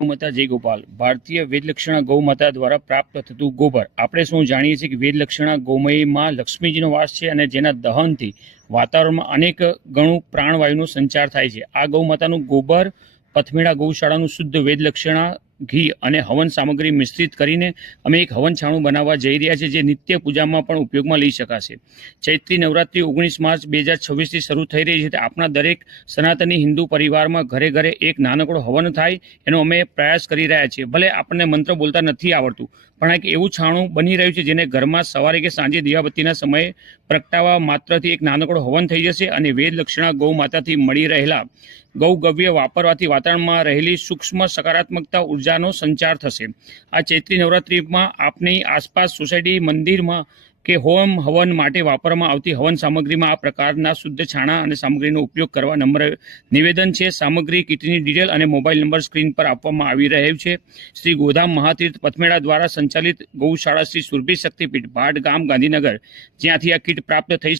ગૌમાતા જય ગોપાલ. ભારતીય વેદલક્ષણા ગૌમાતા દ્વારા પ્રાપ્ત થતું ગોબર. આપણે શું જાણીએ છીએ કે વેદલક્ષણા ગૌમયમાં લક્ષ્મીજીનો વાસ છે અને જેના દહનથી વાતાવરણમાં અનેક ગણું પ્રાણવાયુનો સંચાર થાય છે. આ ગૌમાતાનું ગોબર પથમેડા ગૌશાળાનું શુદ્ધ વેદલક્ષણા ઘી અને હવન સામગ્રી મિશ્રિત કરીને અમે એક હવન છાણું બનાવવા જઈ રહ્યા છીએ, જે નિત્ય પૂજામાં પણ ઉપયોગમાં લઈ શકાશે. ચૈત્રી નવરાત્રી 19 માર્ચ 2026થી શરૂ થઈ રહી છે. આપણા દરેક સનાતની હિન્દુ પરિવારમાં ઘરે ઘરે એક નાનકડો હવન થાય એનો અમે પ્રયાસ કરી રહ્યા છીએ. ભલે આપણને મંત્ર બોલતા નથી આવડતું, પણ એક એવું છાણું બની રહ્યું છે જેને ઘરમાં સવારે કે સાંજે દીવાબત્તીના સમયે પ્રગટાવવા માત્રથી એક નાનકડો હવન થઈ જશે અને વેદલક્ષણા ગૌ માતાથી મળી રહેલા ગૌગવ્ય વાપરવાથી વાતાવરણમાં રહેલી સૂક્ષ્મ સકારાત્મકતા ઉર્જાનો સંચાર થશે. આ ચૈત્રી નવરાત્રિમાં આપની આસપાસ સોસાયટી, મંદિરમાં કે હોમ હવન માટે વાપરવામાં આવતી હવન સામગ્રીમાં આ પ્રકારના શુદ્ધ છાણા અને સામગ્રીનો ઉપયોગ કરવા નમ્ર નિવેદન છે. સામગ્રી કીટની ડિટેલ અને મોબાઈલ નંબર સ્ક્રીન પર આપવામાં આવી રહ્યું છે. શ્રી ગોધામ મહાતીર્થ પથમેડા દ્વારા સંચાલિત ગૌશાળા શ્રી સુરભી શક્તિપીઠ, ભાટ ગામ, ગાંધીનગર, જ્યાંથી આ કીટ પ્રાપ્ત થઈ